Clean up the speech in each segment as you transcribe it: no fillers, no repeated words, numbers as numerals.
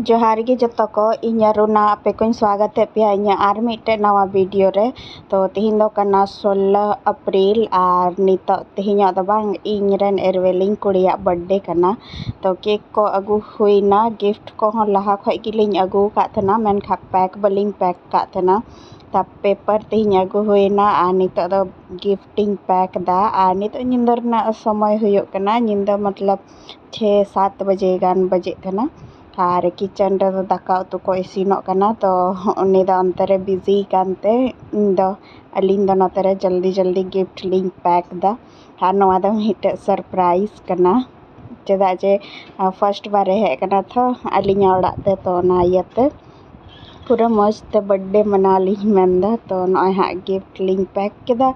जोहार गे जतो को इᱧ अरुणा आपे को स्वागत पे इन आर मिटे नवा वीडियो रे। तो तिहिन दो कना 16 अप्रैल और नित तिहिन दो बांग इन रेन एरवेलिंग कुड़िया बर्थडे कना। तो केक को अगू हुईना गिफ्ट को हो लहा खय गिलिंग अगू काथना मेनखा पैक बलिंग पैक काथना तब पेपर तिहिन अगू हुईना आ नित दो गिफ्टिंग पैक दा आ नित निंदर ना समय हुयो कना निंदा मतलब 6-7 बजे गान बजे तना और किचन रे दाका उतु को इसिनो कना। तो उनी द अंतरे बिजी कानते इंदो अलिंग द नतरे जल्दी जल्दी गिफ्ट लिंक पैक दा और नवा द मिटे सरप्राइज कना चेदा जे फर्स्ट बार हे कना था अलिंग ओड़ाते तो ना इयते पूरा मस्त बर्थडे मना लिंग मेंदा। तो नय हा गिफ्ट लिंक पैक केदा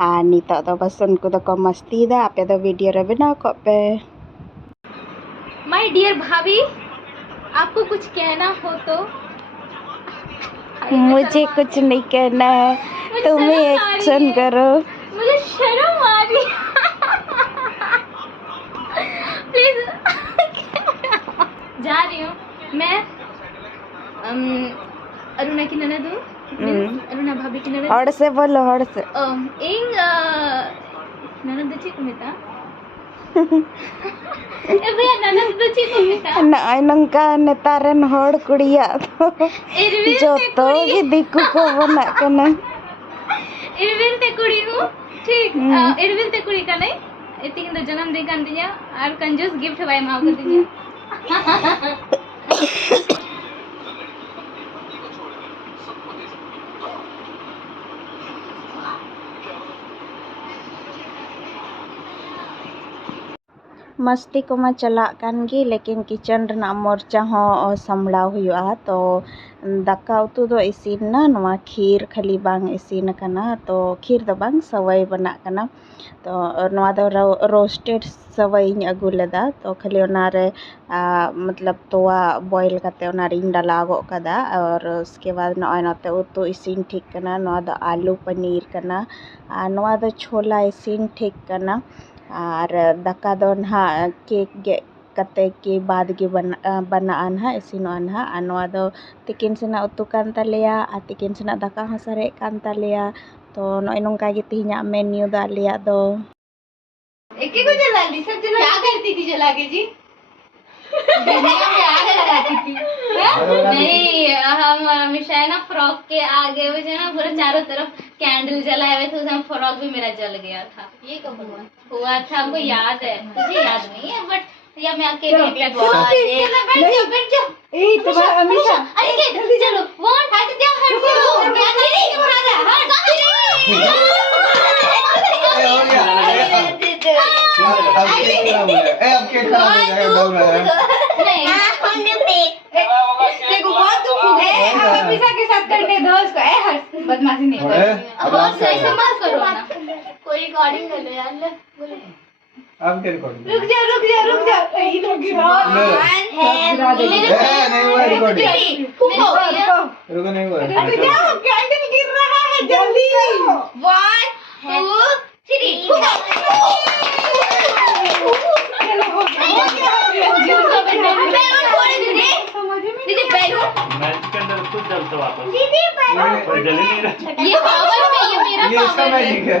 आ नितो द बस उनको द को मस्ती दा आपे द वीडियो रे बना को पे। माय डियर भाभी, आपको कुछ कहना हो तो? मुझे कुछ नहीं कहना है, तुम ही एक्शन करो। मुझे शर्म आ रही है। प्लीज जा रही हूँ मैं। अरुणा की ननद हूँ, अरुणा भाभी की ननद। हड़ से बोलो, हड़ से। इंग ननद ची को मिता भैया ननद दो ची को मिता नय नंका नेतारन हड़ कुड़िया जो तो गे दिकु को बना कना इरविल ते कुड़ी हूँ ठीक। इरविल ते कुड़ी का नहीं इतिंग द जन्म दिन कान दिया और कंजूस गिफ्ट वाई माव को दिया। मस्ती को मा चला कानगी लेकिन किचन रना मोर्चा हो संभड़ा हुआ। तो दाका उतु दो इसिन ना नवा खीर खाली बांग इसिन कना। तो खीर दो बांग सवई बना कना। तो नवा दो रोस्टेड सवई अगू लेदा। तो खाली ओनारे मतलब तोवा बॉयल करते ओनारे डाला गो कदा और उसके बाद नय नते उतु इसिन ठीक कना। नवा दो आलू पनीर कना आ नवा दो छोला इसिन ठीक कना और दाका दो ना केक गे कते के बाद गे बना अनहा इसिनो अनहा आ नवा दो तिकिन सेना उतु कान तालेया आ तिकिन सेना दाका हो सारे कान तालेया। तो नय नंका गे तिहिना मेन्यू दा लिया दो एके को जला ली सब जला। क्या करती थी जला के जी? दुनिया में आग लगाती थी। नहीं हम हमेशा ना फ्रॉक के आगे वो जो ना पूरा चारों तरफ कैंडल जलाए हुए थे उसमें फ्रॉक भी मेरा जल गया था। ये कब हुआ था हमको याद है, मुझे याद नहीं है बट या मैं अकेले बैठ जाओ ए तुम्हारा हमेशा अरे जल्दी चलो वन हट जा क्या नहीं तुम्हारा हट अब केक खराब हो जाएगा। देखो बहुत दुख है हमेशा के साथ करने दो उसको बदमाशी नहीं करो बहुत सही से मत करो ना। कोई रिकॉर्डिंग कर लो यार ले बोलो अब क्या रिकॉर्डिंग? रुक जा नहीं हुआ रिकॉर्डिंग। रुको नहीं हुआ। कैंडल गिर रहा है जल्दी 1 2 3 दीदी बैलून खुद जलता वापस दीदी बैलून ये पावर है ये मेरा पावर है।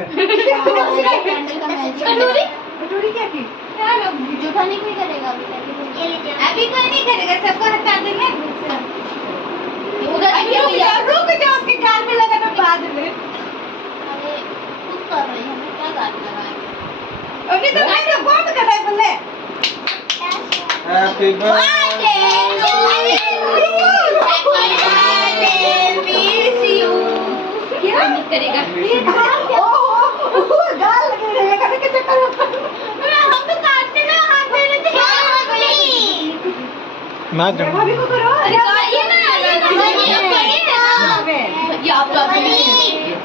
कटोरी कटोरी क्या की यार जूठा नहीं कोई करेगा अभी कोई नहीं करेगा सबको हटा देंगे। रुक जाओ उसके गाल में लगाना बाद में। अरे खुद कर रही है क्या गाल लगाए अभी तो नहीं तो बंद कर रहा है बोले हैप्पी बर्थडे क्या करेगा गाल लगे रहेगा हम तो काटते ना हाथ दे रहे थे ना जाओ भाभी को करो अरे ये ना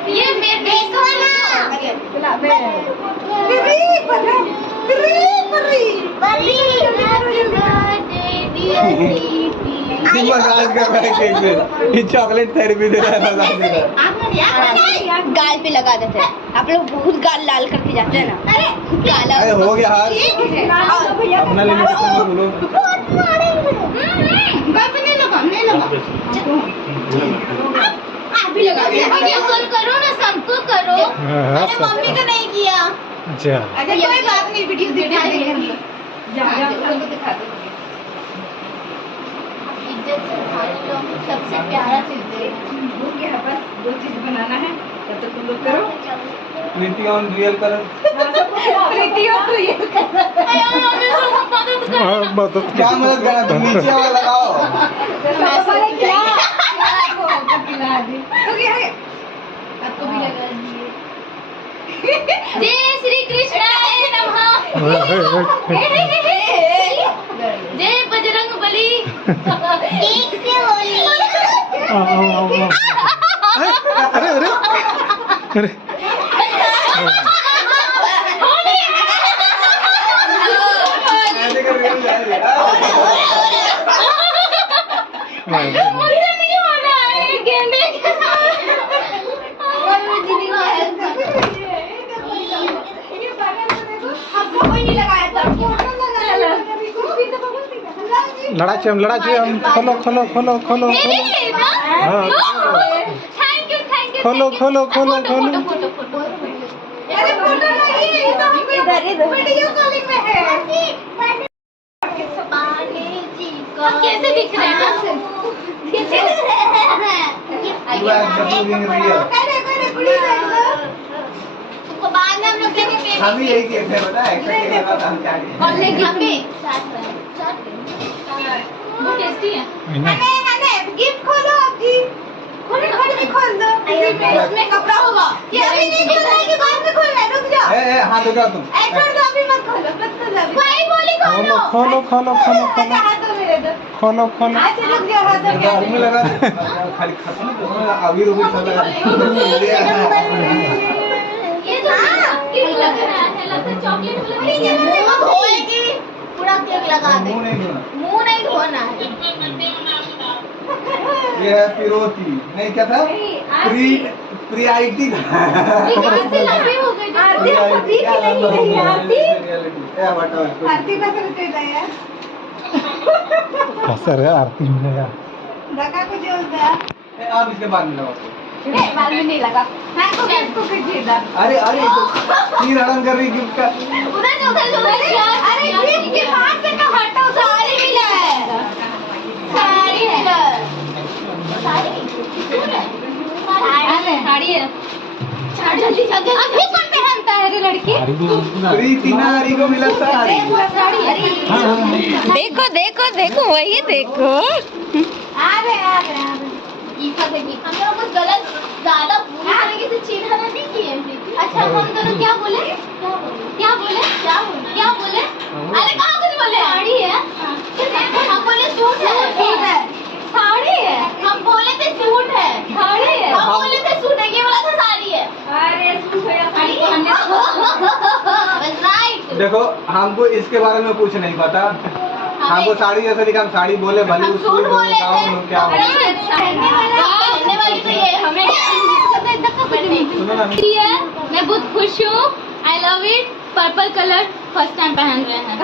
ये मेरे देखो ना मजाक कर रहा है केक में। ये चॉकलेट थेरेपी दे रहा है, मजाक दे रहा है। गाल पे लगा देते हैं आप लोग बहुत गाल लाल करके जाते हैं ना। अरे गाल हो गया हाथ अपना लेने बोलो। अभी लगा दिया। वीडियो कॉल करो ना, सबको करो। अरे मम्मी को नहीं किया। अच्छा अच्छा कोई बात नहीं, वीडियो देख दिखा लेंगे। उनको दिखा दो। इज्जत से खा लो, सबसे प्यारा चीज है। हो गया, बस 2 चीज बनाना है, तब तक तुम लोग करो। प्रीति ऑन रियल करो। प्रीति और तू ये क्या मदद करना, तुम नीचे वाला लगाओ। पहले क्या आपको खिला दी। हो गया आपको भी लगा दिए। जय श्री कृष्णाय नमः। जय बजरंग बली। एक से होली। अरे अरे अरे ऐसे करके नहीं जाएगा। मुझसे नहीं होना है गेंडे का। और दीदी को हेल्प कर। हमको कोई नहीं लगाया था। लड़ा चाहिए हम। खोलो खोलो खोलो खोलो खोलो। हाँ, थैंक यू खोलो खोलो खोलो खोलो। फोटो अरे फोटो नहीं, ये तो हम इधर वीडियो कॉलिंग में है। कैसे दिख रहे हैं? कैसे दिख रहे हैं? You are exposing real। तुमको बाद में हम लोग देंगे बेबी। हम भी यही किए थे, पता है एक्स्ट्रा केक लगा था हम क्या किए। और लेकिन अभी वो टेस्टी है। हने गिफ्ट खोलो आपकी। खोल दो। इसमें कपड़ा होगा। ये अभी नहीं खोलना है कि बाद में खोलना है, रुक जाओ। ए हाथ उठाओ तुम। छोड़ दो, अभी मत खोलो अभी। भाई बोली खोलो खोलो खोलो खोलो खोलो हाथ दो मेरे दो। खोलो खोलो। हाथ से रुक जाओ, हाथ दो क्या मुंह में लगा दे। खाली खत्म अभी रुक सब लगा। ये तो केक लग रहा है, लगता है चॉकलेट वाला। धोएगी पूरा केक लगा दे। मुंह नहीं धोना। मुंह नहीं धोना है। ये है पिरोती, नहीं क्या था? प्रियाइटी था। ये कैसे लंबे हो गए? आरती आपको दिख नहीं रही है, आरती। ए बताओ इसको। आरती बस रुक जाए। सर आरती में यार। धक्का को जोड़ दे। ए आप इसके बाद में लगाओ। नहीं, बाल में नहीं लगा। मैं को गिफ्ट को कीजिए इधर। अरे अरे तीर हरण कर रही गिफ्ट का। उधर से अरे गिफ्ट के पास से तो हटो। साड़ी मिला है। साड़ी मिला है। साड़ी है। जल्दी जल्दी। अभी कौन पहनता है रे लड़की? प्रीति नारी को मिला साड़ी। देखो देखो देखो, वही देखो। आ रहे ईफा देखिए, हम लोग कुछ गलत ज्यादा पूरी तरीके से चिढ़ाना नहीं किए। अच्छा हम दोनों क्या बोले? क्या बोले? अरे कहाँ कुछ बोले? साड़ी है। हम बोले सूट है। साड़ी है। हम बोले थे सूट है। साड़ी है। हम बोले थे सूट है, ये बोला था साड़ी है। अरे सूट है, साड़ी पहनने राइट। देखो हमको इसके बारे में कुछ नहीं पता। हमको साड़ी जैसे दिखा, हम साड़ी बोले भले हम सूट बोले थे। क्या हो। पहनने वाली तो ये हमें सुनो ना मैं बहुत खुश हूँ। I love it. Purple colour first time पहन रहे हैं।